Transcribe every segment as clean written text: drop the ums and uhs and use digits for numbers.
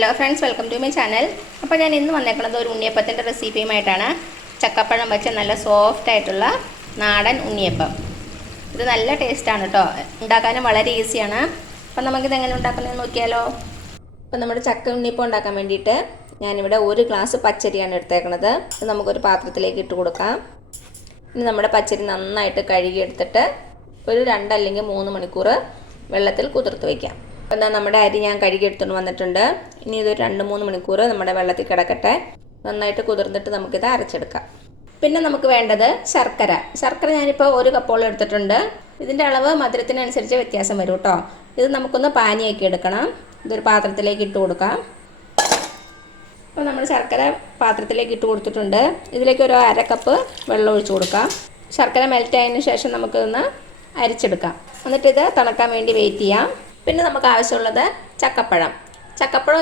Hello friends, welcome to my channel. അപ്പോൾ ഞാൻ ഇന്ന് വന്നേക്കുന്നത് ഒരു ഉണ്ണിയപ്പത്തിൻ്റെ റെസിപ്പിയുമായിട്ടാണ്. ചക്കപ്പഴം വെച്ച നല്ല സോഫ്റ്റ് ആയിട്ടുള്ള നാടൻ ഉണ്ണിയപ്പം. ഇത് നല്ല ടേസ്റ്റാണ് കേട്ടോ, ഉണ്ടാക്കാനും വളരെ ഈസിയാണ്. അപ്പം നമുക്കിത് എങ്ങനെ ഉണ്ടാക്കുന്നതെന്ന് നോക്കിയാലോ. അപ്പം നമ്മുടെ ചക്ക ഉണ്ണിയപ്പം ഉണ്ടാക്കാൻ വേണ്ടിയിട്ട് ഞാനിവിടെ 1 ഗ്ലാസ് പച്ചരിയാണ് എടുത്തേക്കണത്. ഇത് നമുക്കൊരു പാത്രത്തിലേക്ക് ഇട്ട് കൊടുക്കാം. ഇനി നമ്മുടെ പച്ചരി നന്നായിട്ട് കഴുകിയെടുത്തിട്ട് ഒരു 2 അല്ലെങ്കിൽ 3 മണിക്കൂർ വെള്ളത്തിൽ കുതിർത്ത് വയ്ക്കാം. അപ്പോൾ നമ്മുടെ അരി ഞാൻ കഴുകിയെടുത്തുകൊണ്ട് വന്നിട്ടുണ്ട്. ഇനി ഇതൊരു 2-3 മണിക്കൂർ നമ്മുടെ വെള്ളത്തിൽ കിടക്കട്ടെ. നന്നായിട്ട് കുതിർന്നിട്ട് നമുക്കിത് അരച്ചെടുക്കാം. പിന്നെ നമുക്ക് വേണ്ടത് ശർക്കര ഞാനിപ്പോൾ 1 കപ്പോളം എടുത്തിട്ടുണ്ട്. ഇതിൻ്റെ അളവ് മധുരത്തിനനുസരിച്ച് വ്യത്യാസം വരും കേട്ടോ. ഇത് നമുക്കൊന്ന് പാനിയാക്കി എടുക്കണം. ഇതൊരു പാത്രത്തിലേക്ക് ഇട്ട് കൊടുക്കാം. അപ്പോൾ നമ്മൾ ശർക്കര പാത്രത്തിലേക്ക് ഇട്ട് കൊടുത്തിട്ടുണ്ട്. ഇതിലേക്ക് ഒരു 1/2 കപ്പ് വെള്ളം ഒഴിച്ച് കൊടുക്കാം. ശർക്കര മെൽറ്റ് ആയതിന് ശേഷം നമുക്കിതൊന്ന് അരിച്ചെടുക്കാം. എന്നിട്ടിത് തണുക്കാൻ വേണ്ടി വെയിറ്റ് ചെയ്യാം. പിന്നെ നമുക്ക് ആവശ്യമുള്ളത് ചക്കപ്പഴം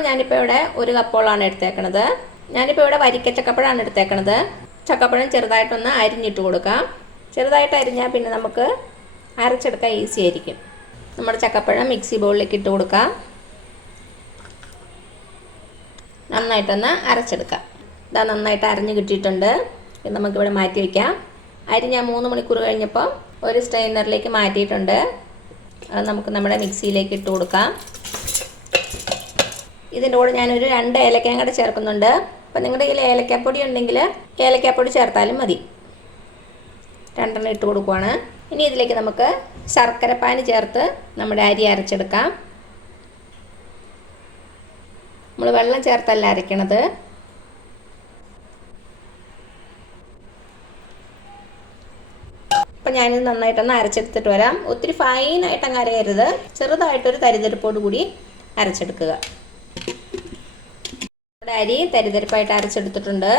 ഞാനിപ്പോൾ ഇവിടെ 1 കപ്പോളാണ് എടുത്തേക്കണത്. ഞാനിപ്പോൾ ഇവിടെ വരിക്ക ചക്കപ്പഴമാണ് എടുത്തേക്കണത്. ചക്കപ്പഴം ചെറുതായിട്ടൊന്ന് അരിഞ്ഞിട്ട് കൊടുക്കാം. ചെറുതായിട്ട് അരിഞ്ഞാൽ പിന്നെ നമുക്ക് അരച്ചെടുക്കാൻ ഈസി ആയിരിക്കും. നമ്മുടെ ചക്കപ്പഴം മിക്സി ബൗളിലേക്ക് ഇട്ട് കൊടുക്കാം. നന്നായിട്ടൊന്ന് അരച്ചെടുക്കാം. ഇതാ നന്നായിട്ട് അരഞ്ഞ് കിട്ടിയിട്ടുണ്ട്. ഇത് നമുക്കിവിടെ മാറ്റി വയ്ക്കാം. അരി ഞാൻ 3 മണിക്കൂർ കഴിഞ്ഞപ്പോൾ ഒരു സ്ട്രെയിനറിലേക്ക് മാറ്റിയിട്ടുണ്ട്. അത് നമുക്ക് നമ്മുടെ മിക്സിയിലേക്ക് ഇട്ട് കൊടുക്കാം. ഇതിൻ്റെ കൂടെ ഞാനൊരു 2 ഏലക്കയും കൂടെ ചേർക്കുന്നുണ്ട്. അപ്പോൾ നിങ്ങളുടെ കയ്യിൽ ഏലക്കാപ്പൊടി ഉണ്ടെങ്കിൽ ഏലക്കാപ്പൊടി ചേർത്താലും മതി. 2 ഇട്ട് കൊടുക്കുവാണ്. ഇനി ഇതിലേക്ക് നമുക്ക് ശർക്കരപ്പാനി ചേർത്ത് നമ്മുടെ അരി അരച്ചെടുക്കാം. നമ്മൾ വെള്ളം ചേർത്തല്ല അരയ്ക്കണത്. അപ്പോൾ ഞാനിത് നന്നായിട്ടൊന്ന് അരച്ചെടുത്തിട്ട് വരാം. ഒത്തിരി ഫൈനായിട്ട് അങ്ങ് അരയരുത്, ചെറുതായിട്ടൊരു തരിതരിപ്പോട് കൂടി അരച്ചെടുക്കുക. നമ്മുടെ അരി തരിതരിപ്പായിട്ട് അരച്ചെടുത്തിട്ടുണ്ട്.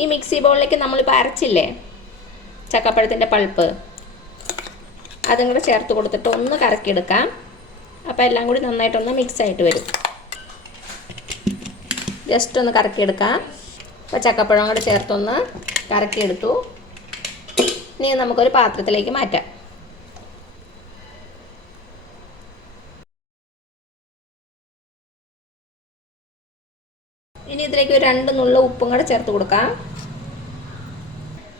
ഈ മിക്സി ബൗളിലേക്ക് നമ്മളിപ്പോൾ അരച്ചില്ലേ ചക്കപ്പഴത്തിൻ്റെ പൾപ്പ്, അതും കൂടെ ചേർത്ത് കൊടുത്തിട്ട് ഒന്ന് കറക്കിയെടുക്കാം. അപ്പോൾ എല്ലാം കൂടി നന്നായിട്ടൊന്ന് മിക്സ് ആയിട്ട് വരും. ജസ്റ്റ് ഒന്ന് കറക്കിയെടുക്കാം. അപ്പോൾ ചക്കപ്പഴം കൂടെ ചേർത്തൊന്ന് കറക്കിയെടുത്തു. ഇനി നമുക്കൊരു പാത്രത്തിലേക്ക് മാറ്റാം. ഇനി ഇതിലേക്ക് ഒരു 2 നുള്ള ഉപ്പും കൂടെ ചേർത്ത് കൊടുക്കാം.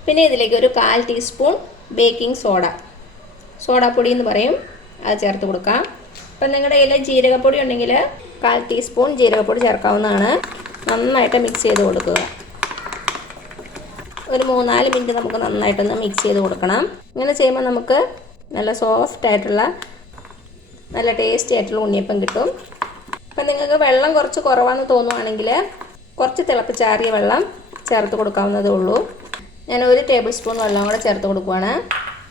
പിന്നെ ഇതിലേക്ക് ഒരു 1/4 ടീസ്പൂൺ ബേക്കിംഗ് സോഡാപ്പൊടി എന്ന് പറയും, അത് ചേർത്ത് കൊടുക്കാം. അപ്പം നിങ്ങളുടെ കയ്യിൽ ജീരകപ്പൊടി ഉണ്ടെങ്കിൽ 1/4 ടീസ്പൂൺ ജീരകപ്പൊടി ചേർക്കാവുന്നതാണ്. നന്നായിട്ട് മിക്സ് ചെയ്ത് കൊടുക്കുക. ഒരു 3-4 മിനിറ്റ് നമുക്ക് നന്നായിട്ടൊന്ന് മിക്സ് ചെയ്ത് കൊടുക്കണം. ഇങ്ങനെ ചെയ്യുമ്പോൾ നമുക്ക് നല്ല സോഫ്റ്റ് ആയിട്ടുള്ള നല്ല ടേസ്റ്റി ആയിട്ടുള്ള ഉണ്ണിയപ്പം കിട്ടും. അപ്പം നിങ്ങൾക്ക് വെള്ളം കുറച്ച് കുറവാണെന്ന് തോന്നുവാണെങ്കിൽ കുറച്ച് തിളപ്പിച്ചാറിയ വെള്ളം ചേർത്ത് കൊടുക്കാവുന്നതേ ഉള്ളൂ. ഞാൻ 1 ടേബിൾ സ്പൂൺ വെള്ളം കൂടെ ചേർത്ത് കൊടുക്കുവാണ്.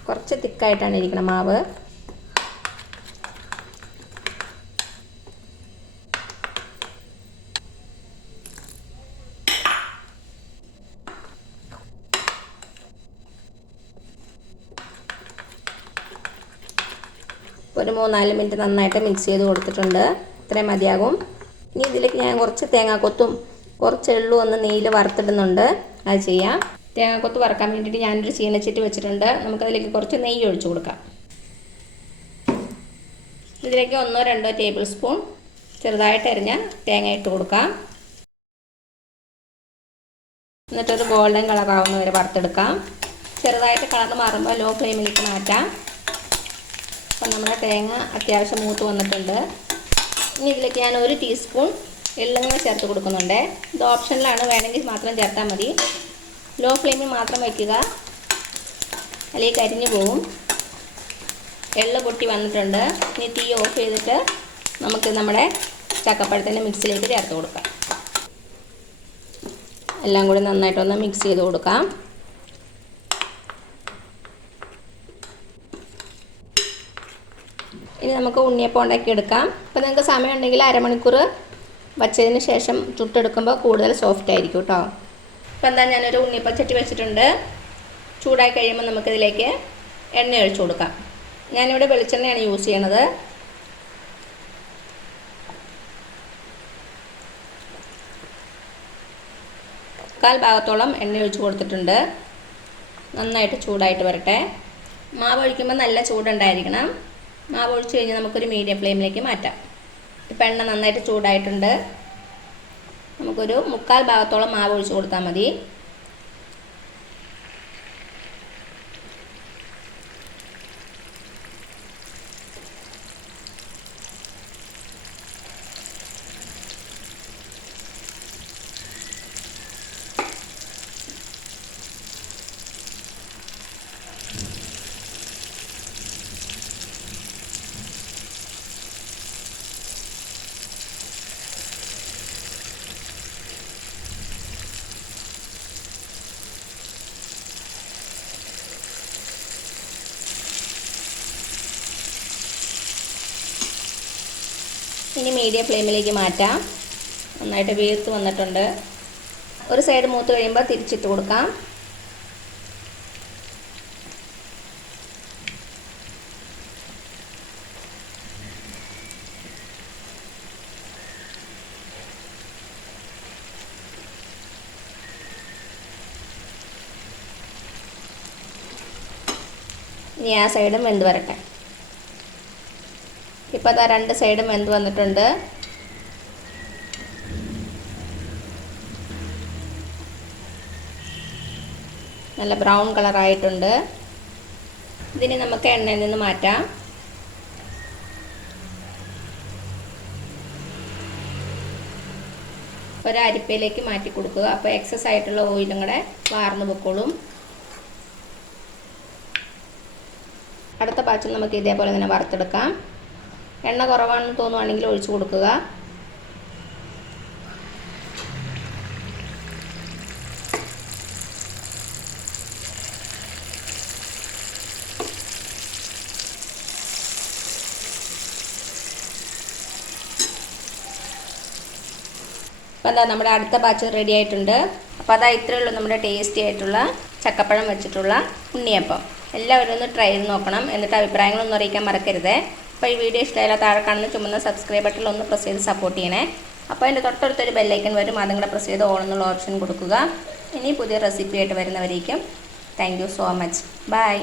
കുറച്ച് തിക്കായിട്ടാണ് ഇരിക്കണം മാവ്. ഒരു 3-4 മിനിറ്റ് നന്നായിട്ട് മിക്സ് ചെയ്ത് കൊടുത്തിട്ടുണ്ട്. ഇത്രയും മതിയാകും. ഇനി ഇതിലേക്ക് ഞാൻ കുറച്ച് തേങ്ങാക്കൊത്തും കുറച്ച് എള്ളും ഒന്ന് നെയ്യിൽ വറുത്തിടുന്നുണ്ട്. അത് ചെയ്യാം. തേങ്ങാക്കൊത്ത് വറക്കാൻ വേണ്ടിയിട്ട് ഞാനൊരു ചീനച്ചട്ടി വെച്ചിട്ടുണ്ട്. നമുക്കതിലേക്ക് കുറച്ച് നെയ്യ് ഒഴിച്ചു കൊടുക്കാം. ഇതിലേക്ക് 1-2 ടേബിൾ സ്പൂൺ ചെറുതായിട്ട് അരിഞ്ഞ തേങ്ങ ഇട്ട് കൊടുക്കാം. എന്നിട്ടൊരു ഗോൾഡൻ കളറാവുന്ന വരെ വറുത്തെടുക്കാം. ചെറുതായിട്ട് കളർ മാറുമ്പോൾ ലോ ഫ്ലെയിമിലേക്ക് മാറ്റാം. അപ്പം നമ്മുടെ തേങ്ങ അത്യാവശ്യം മൂത്ത് വന്നിട്ടുണ്ട്. ഇനി ഇതിലേക്ക് ഞാൻ 1 ടീസ്പൂൺ എള്ളുങ്ങ ചേർത്ത് കൊടുക്കുന്നുണ്ട്. ഇത് ഓപ്ഷനിലാണ്, വേണമെങ്കിൽ മാത്രം ചേർത്താൽ മതി. ലോ ഫ്ലെയിമിൽ മാത്രം വയ്ക്കുക, അല്ലെങ്കിൽ കരിഞ്ഞു പോകും. എള്ള് പൊട്ടി വന്നിട്ടുണ്ട്. ഇനി തീ ഓഫ് ചെയ്തിട്ട് നമുക്ക് നമ്മുടെ ചക്കപ്പഴത്തിൻ്റെ മിക്സിലേക്ക് ചേർത്ത് കൊടുക്കാം. എല്ലാം കൂടി നന്നായിട്ടൊന്ന് മിക്സ് ചെയ്ത് കൊടുക്കാം. ഇനി നമുക്ക് ഉണ്ണിയപ്പം ഉണ്ടാക്കി എടുക്കാം. അപ്പോൾ നിങ്ങൾക്ക് സമയം ഉണ്ടെങ്കിൽ അരമണിക്കൂർ വച്ചതിന് ശേഷം ചുട്ടെടുക്കുമ്പോൾ കൂടുതൽ സോഫ്റ്റ് ആയിരിക്കും കേട്ടോ. അപ്പോൾ എന്താ ഞാനൊരു ഉണ്ണിയപ്പച്ചട്ടി വെച്ചിട്ടുണ്ട്. ചൂടായി കഴിയുമ്പോൾ നമുക്കിതിലേക്ക് എണ്ണ ഒഴിച്ചു കൊടുക്കാം. ഞാനിവിടെ വെളിച്ചെണ്ണയാണ് യൂസ് ചെയ്യണത്. കാൽ ഭാഗത്തോളം എണ്ണ ഒഴിച്ച് കൊടുത്തിട്ടുണ്ട്. നന്നായിട്ട് ചൂടായിട്ട് വരട്ടെ. മാവ് ഒഴിക്കുമ്പോൾ നല്ല ചൂടുണ്ടായിരിക്കണം. മാവ് ഒഴിച്ച് കഴിഞ്ഞാൽ നമുക്കൊരു മീഡിയം ഫ്ലെയിമിലേക്ക് മാറ്റാം. ഇപ്പം എണ്ണ നന്നായിട്ട് ചൂടായിട്ടുണ്ട്. നമുക്കൊരു 1/4 ഭാഗത്തോളം മാവ് ഒഴിച്ച് കൊടുത്താൽ മതി. ഇനി മീഡിയം ഫ്ലെയിമിലേക്ക് മാറ്റാം. നന്നായിട്ട് വീർത്ത് വന്നിട്ടുണ്ട്. ഒരു സൈഡ് മൂത്ത് കഴിയുമ്പോൾ തിരിച്ചിട്ട് കൊടുക്കാം. ഇനി ആ സൈഡും വെന്ത് വരട്ടെ. ഇപ്പോൾ അതാ 2 സൈഡും വെന്ത് വന്നിട്ടുണ്ട്. നല്ല ബ്രൗൺ കളറായിട്ടുണ്ട്. ഇതിന് നമുക്ക് എണ്ണയിൽ നിന്ന് മാറ്റാം. ഒരു അരിപ്പയിലേക്ക് മാറ്റി കൊടുക്കുക. അപ്പോൾ എക്സസ് ആയിട്ടുള്ള ഓയിലും കൂടെ വാർന്നു പൊക്കോളും. അടുത്ത ബാച്ച് നമുക്ക് ഇതേപോലെ തന്നെ വറുത്തെടുക്കാം. എണ്ണ കുറവാണെന്ന് തോന്നുവാണെങ്കിൽ ഒഴിച്ചു കൊടുക്കുക. അപ്പോൾ എന്താ നമ്മുടെ അടുത്ത ബാച്ച് റെഡി ആയിട്ടുണ്ട്. അപ്പോൾ അതാ ഇത്രയേ ഉള്ളൂ നമ്മുടെ ടേസ്റ്റി ആയിട്ടുള്ള ചക്കപ്പഴം വെച്ചിട്ടുള്ള ഉണ്ണിയപ്പം. എല്ലാവരും ഒന്ന് ട്രൈ ചെയ്ത് നോക്കണം. എന്നിട്ട് അഭിപ്രായങ്ങളൊന്നും അറിയിക്കാൻ മറക്കരുത്. അപ്പോൾ ഈ വീഡിയോ ഇഷ്ടമായാലും താഴെ കാണുന്ന ചുമന്ന സബ്സ്ക്രൈബ് ബട്ടണിൽ ഒന്ന് പ്രസ് ചെയ്ത് സപ്പോർട്ട് ചെയ്യണേ. അപ്പോൾ അതിൻ്റെ തൊട്ടടുത്തൊരു ബെല്ലൈക്കൺ വരും. അതും കൂടെ പ്രസ് ചെയ്ത് ഓൾ എന്നുള്ള ഓപ്ഷൻ കൊടുക്കുക. ഇനി പുതിയ റെസിപ്പി ആയിട്ട് വരുന്നവരേക്കും thank you so much. By.